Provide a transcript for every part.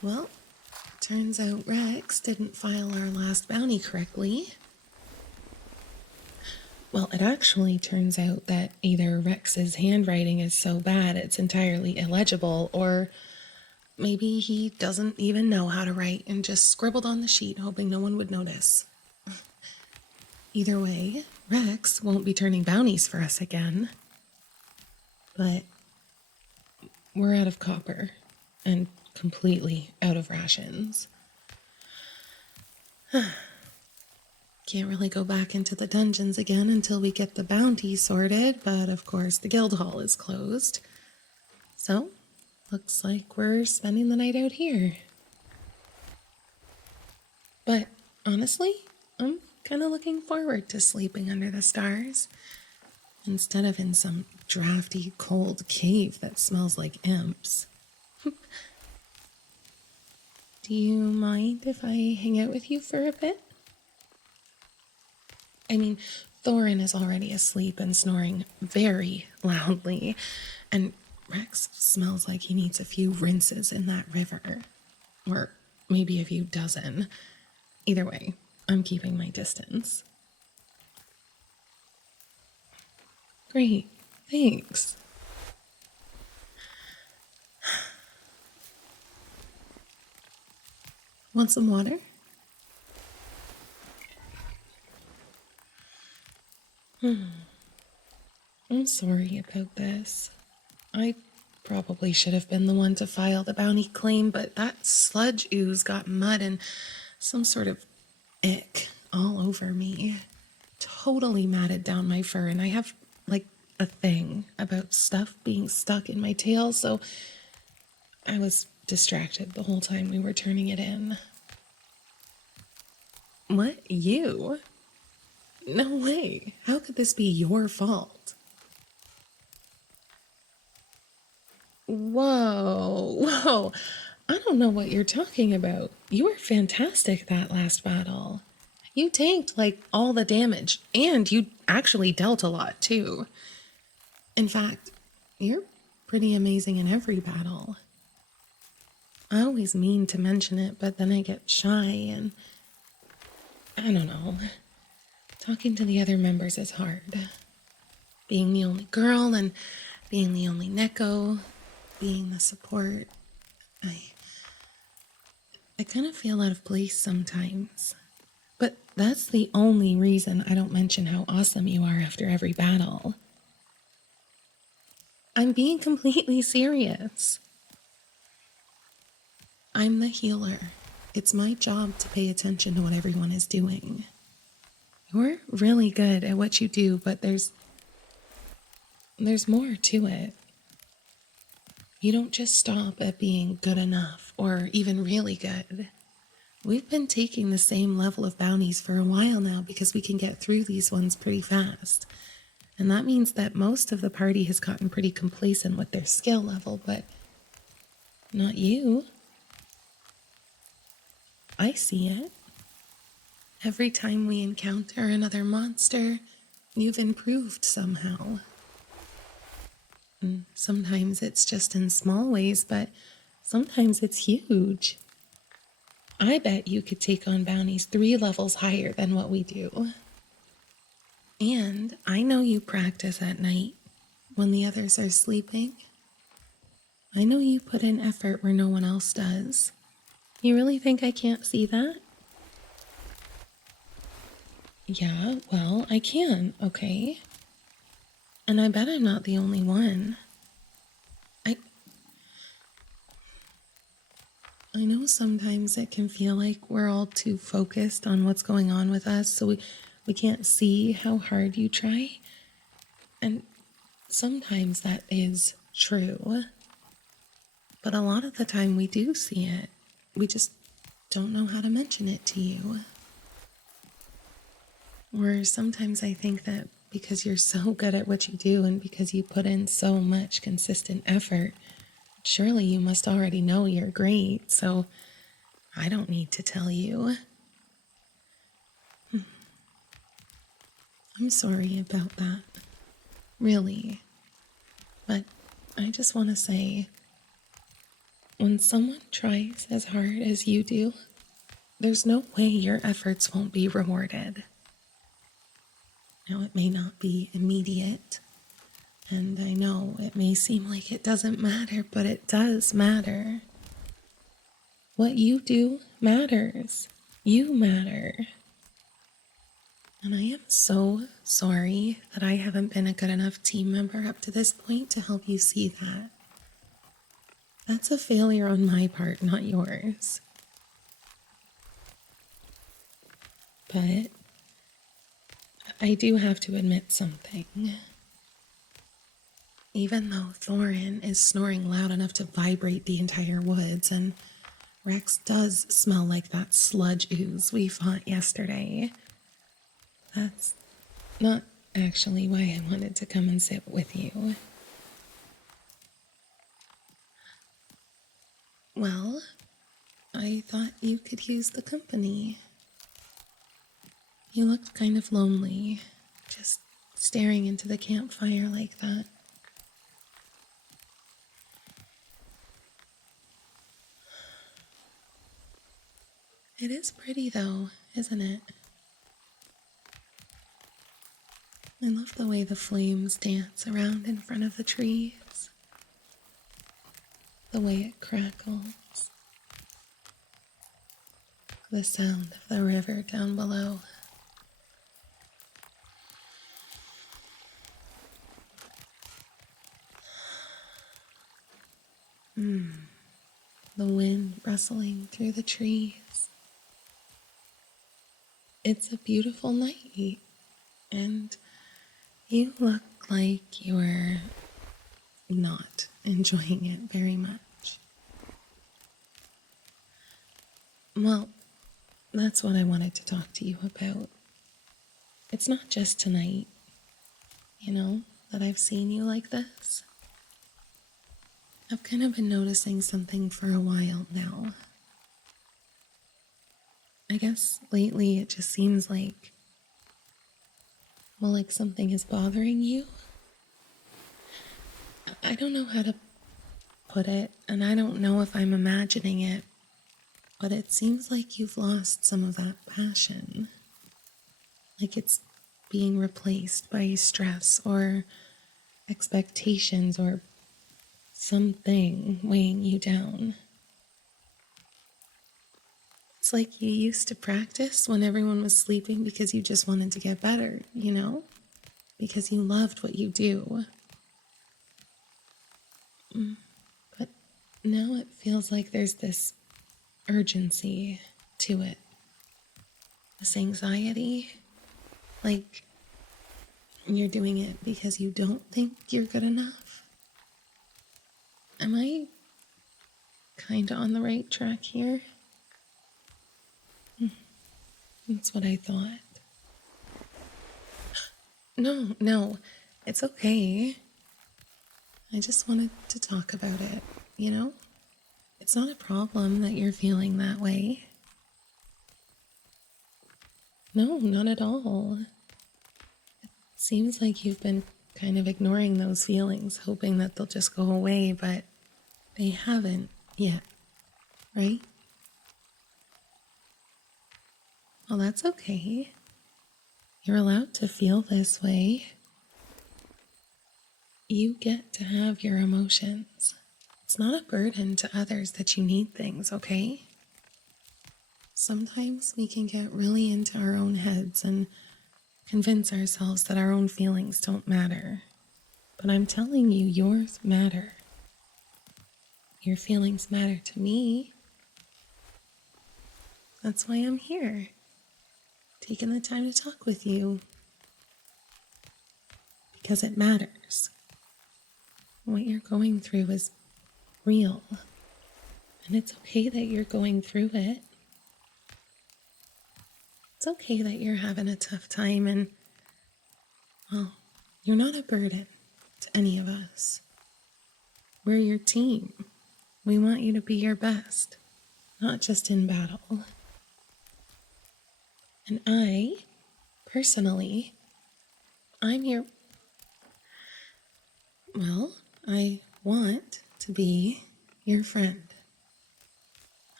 Well, turns out Rex didn't file our last bounty correctly. Well, it actually turns out that either Rex's handwriting is so bad it's entirely illegible, or maybe he doesn't even know how to write and just scribbled on the sheet hoping no one would notice. Either way, Rex won't be turning bounties for us again. But we're out of copper and completely out of rations. Can't really go back into the dungeons again until we get the bounty sorted, but of course the guild hall is closed. So, looks like we're spending the night out here. But honestly, I'm kind of looking forward to sleeping under the stars instead of in some drafty, cold cave that smells like imps. Do you mind if I hang out with you for a bit? I mean, Thorin is already asleep and snoring very loudly, and Rex smells like he needs a few rinses in that river. Or maybe a few dozen. Either way, I'm keeping my distance. Great, thanks. Want some water? I'm sorry about this. I probably should have been the one to file the bounty claim, but that sludge ooze got mud and some sort of ick all over me. Totally matted down my fur, and I have, like, a thing about stuff being stuck in my tail, so I was distracted the whole time we were turning it in. What? You? No way. How could this be your fault? Whoa. I don't know what you're talking about. You were fantastic that last battle. You tanked, like, all the damage, and you actually dealt a lot, too. In fact, you're pretty amazing in every battle. I always mean to mention it, but then I get shy and... I don't know. Talking to the other members is hard. Being the only girl and being the only Neko, being the support, I kind of feel out of place sometimes. But that's the only reason I don't mention how awesome you are after every battle. I'm being completely serious. I'm the healer. It's my job to pay attention to what everyone is doing. You're really good at what you do, but there's more to it. You don't just stop at being good enough or even really good. We've been taking the same level of bounties for a while now because we can get through these ones pretty fast. And that means that most of the party has gotten pretty complacent with their skill level, but not you. I see it. Every time we encounter another monster, you've improved somehow. And sometimes it's just in small ways, but sometimes it's huge. I bet you could take on bounties 3 levels higher than what we do. And I know you practice at night when the others are sleeping. I know you put in effort where no one else does. You really think I can't see that? Yeah, well, I can, okay? And I bet I'm not the only one. I know sometimes it can feel like we're all too focused on what's going on with us, so we can't see how hard you try. And sometimes that is true. But a lot of the time we do see it. We just don't know how to mention it to you. Or sometimes I think that because you're so good at what you do and because you put in so much consistent effort, surely you must already know you're great, so I don't need to tell you. I'm sorry about that. Really. But I just want to say, When someone tries as hard as you do, there's no way your efforts won't be rewarded. Now, it may not be immediate, and I know it may seem like it doesn't matter, but it does matter. What you do matters. You matter. And I am so sorry that I haven't been a good enough team member up to this point to help you see that. That's a failure on my part, not yours. But I do have to admit something. Even though Thorin is snoring loud enough to vibrate the entire woods, and Rex does smell like that sludge ooze we fought yesterday, that's not actually why I wanted to come and sit with you. Well, I thought you could use the company. You looked kind of lonely, just staring into the campfire like that. It is pretty though, isn't it? I love the way the flames dance around in front of the trees. The way it crackles. The sound of the river down below. The wind rustling through the trees. It's a beautiful night, and you look like you're not enjoying it very much. Well, that's what I wanted to talk to you about. It's not just tonight, that I've seen you like this. I've kind of been noticing something for a while now. I guess lately it just seems like, like something is bothering you. I don't know how to put it, and I don't know if I'm imagining it, but it seems like you've lost some of that passion. Like it's being replaced by stress or expectations or something weighing you down. It's like you used to practice when everyone was sleeping because you just wanted to get better, because you loved what you do. But now it feels like there's this urgency to it. This anxiety. Like you're doing it because you don't think you're good enough. Am I kind of on the right track here? That's what I thought. No, it's okay. I just wanted to talk about it, It's not a problem that you're feeling that way. No, not at all. It seems like you've been kind of ignoring those feelings, hoping that they'll just go away, but they haven't yet, right? Well, that's okay. You're allowed to feel this way. You get to have your emotions. It's not a burden to others that you need things, okay? Sometimes we can get really into our own heads and convince ourselves that our own feelings don't matter. But I'm telling you, yours matter. Your feelings matter to me. That's why I'm here, taking the time to talk with you. Because it matters. What you're going through is real. And it's okay that you're going through it. It's okay that you're having a tough time and, you're not a burden to any of us. We're your team. We want you to be your best, not just in battle. And personally, I'm your... I want to be your friend,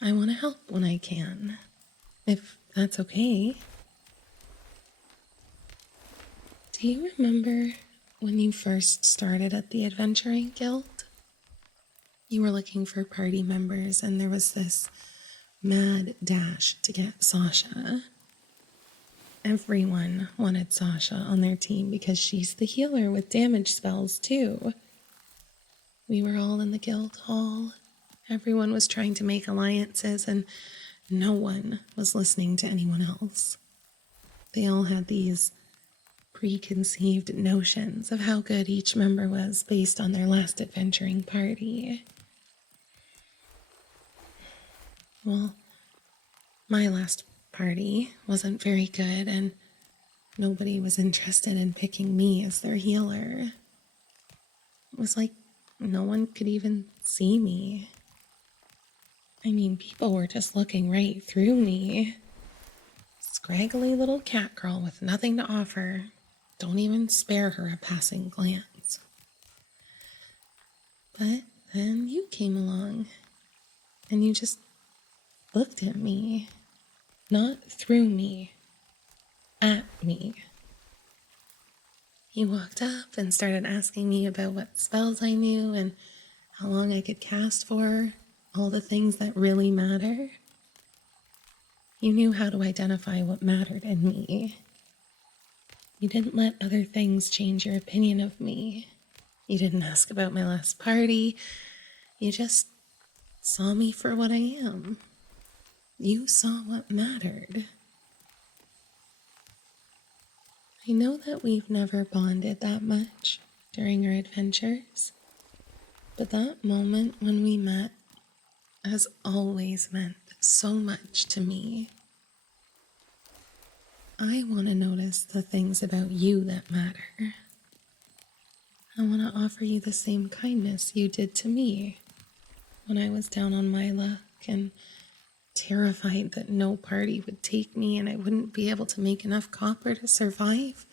I want to help when I can, if that's okay. Do you remember when you first started at the Adventuring Guild? You were looking for party members, and there was this mad dash to get Sasha. Everyone wanted Sasha on their team because she's the healer with damage spells, too. We were all in the guild hall. Everyone was trying to make alliances, and no one was listening to anyone else. They all had these preconceived notions of how good each member was based on their last adventuring party. Well, my last party wasn't very good, and nobody was interested in picking me as their healer. It was like no one could even see me. I mean, people were just looking right through me. Scraggly little cat girl with nothing to offer. Don't even spare her a passing glance. But then you came along, and you just looked at me. Not through me. At me. You walked up and started asking me about what spells I knew and how long I could cast for, all the things that really matter. You knew how to identify what mattered in me. You didn't let other things change your opinion of me. You didn't ask about my last party. You just saw me for what I am. You saw what mattered. I know that we've never bonded that much during our adventures, but that moment when we met has always meant so much to me. I want to notice the things about you that matter. I want to offer you the same kindness you did to me when I was down on my luck and terrified that no party would take me and I wouldn't be able to make enough copper to survive.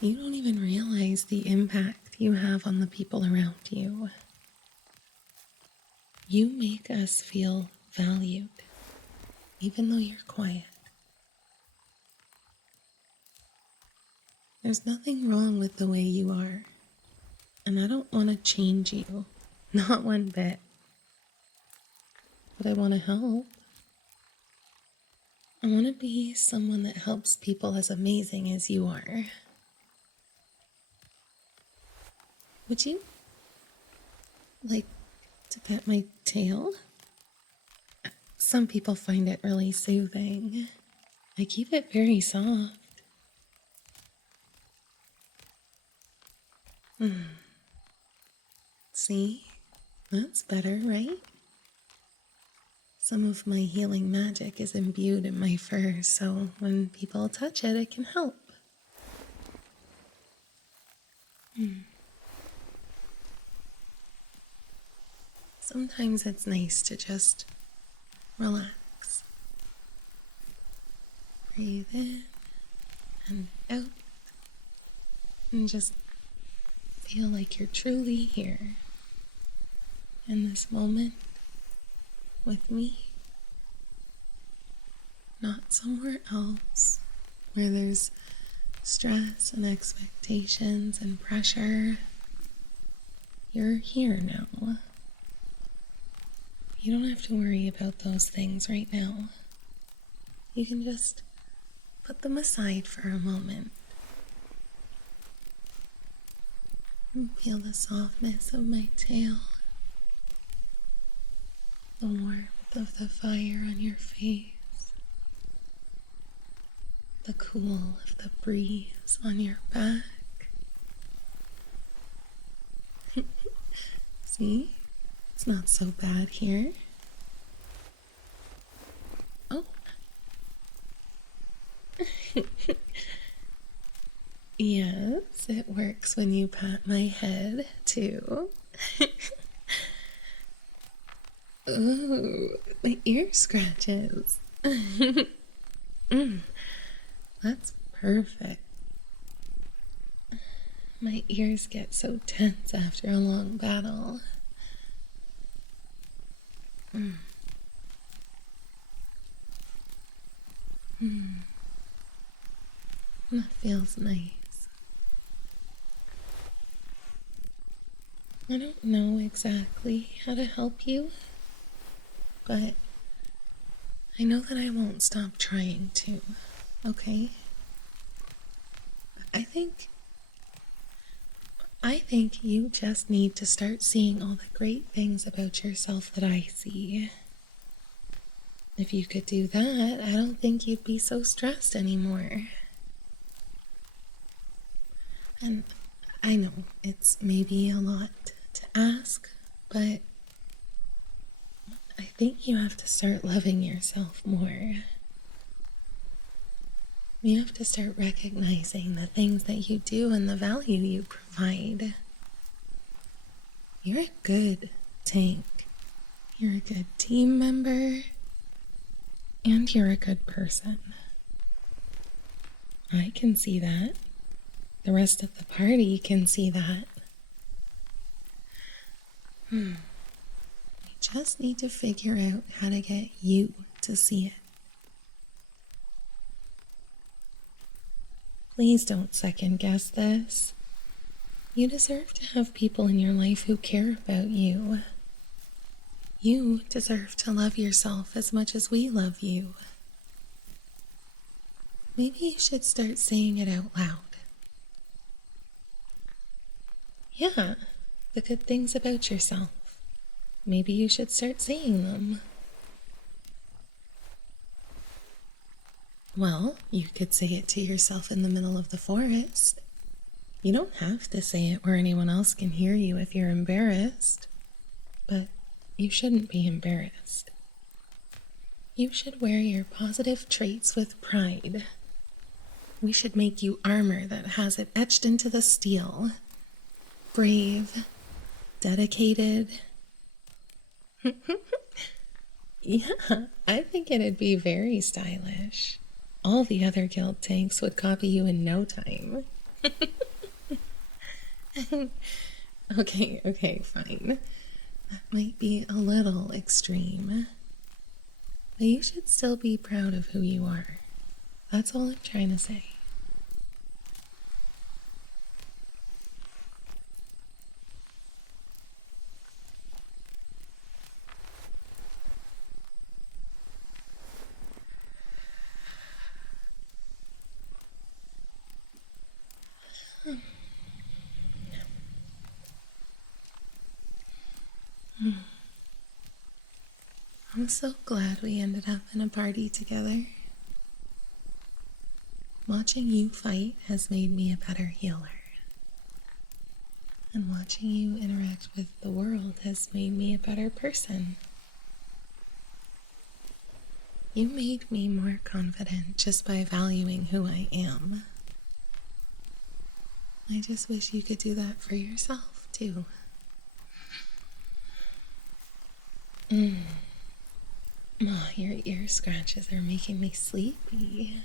You don't even realize the impact you have on the people around you. You make us feel valued, even though you're quiet. There's nothing wrong with the way you are, and I don't want to change you, not one bit. But I want to help. I want to be someone that helps people as amazing as you are. Would you like to pet my tail? Some people find it really soothing. I keep it very soft. See? That's better, right? Some of my healing magic is imbued in my fur, so when people touch it, it can help. Sometimes it's nice to just relax. Breathe in and out, and just feel like you're truly here in this moment with me, not somewhere else where there's stress and expectations and pressure. You're here now. You don't have to worry about those things right now. You can just put them aside for a moment. And feel the softness of my tail, the warmth of the fire on your face, the cool of the breeze on your back. See? It's not so bad here. Oh. Yes, it works when you pat my head, too. Ooh, my ear scratches. That's perfect. My ears get so tense after a long battle. That feels nice. I don't know exactly how to help you, but I know that I won't stop trying to, okay? I think you just need to start seeing all the great things about yourself that I see. If you could do that, I don't think you'd be so stressed anymore. And I know it's maybe a lot to ask, but I think you have to start loving yourself more. You have to start recognizing the things that you do and the value you provide. You're a good tank. You're a good team member. And you're a good person. I can see that. The rest of the party can see that. We just need to figure out how to get you to see it. Please don't second guess this. You deserve to have people in your life who care about you. You deserve to love yourself as much as we love you. Maybe you should start saying it out loud. Yeah, the good things about yourself. Maybe you should start saying them. Well, you could say it to yourself in the middle of the forest. You don't have to say it where anyone else can hear you if you're embarrassed. But you shouldn't be embarrassed. You should wear your positive traits with pride. We should make you armor that has it etched into the steel. Brave, dedicated. Yeah, I think it'd be very stylish. All the other guild tanks would copy you in no time. Okay, fine. That might be a little extreme. But you should still be proud of who you are. That's all I'm trying to say. I'm so glad we ended up in a party together. Watching you fight has made me a better healer. And watching you interact with the world has made me a better person. You made me more confident just by valuing who I am. I just wish you could do that for yourself, too. Oh, your ear scratches are making me sleepy.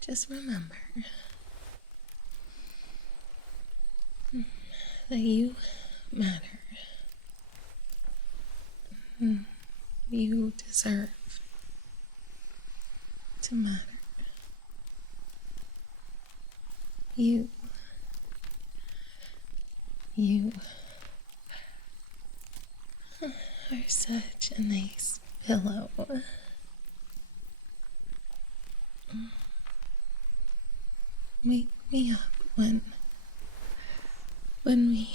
Just remember that you matter. You deserve to matter. You are such a nice pillow. Wake me up when we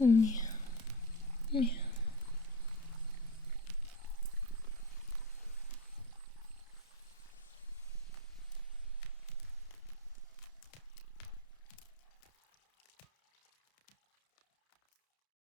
yeah.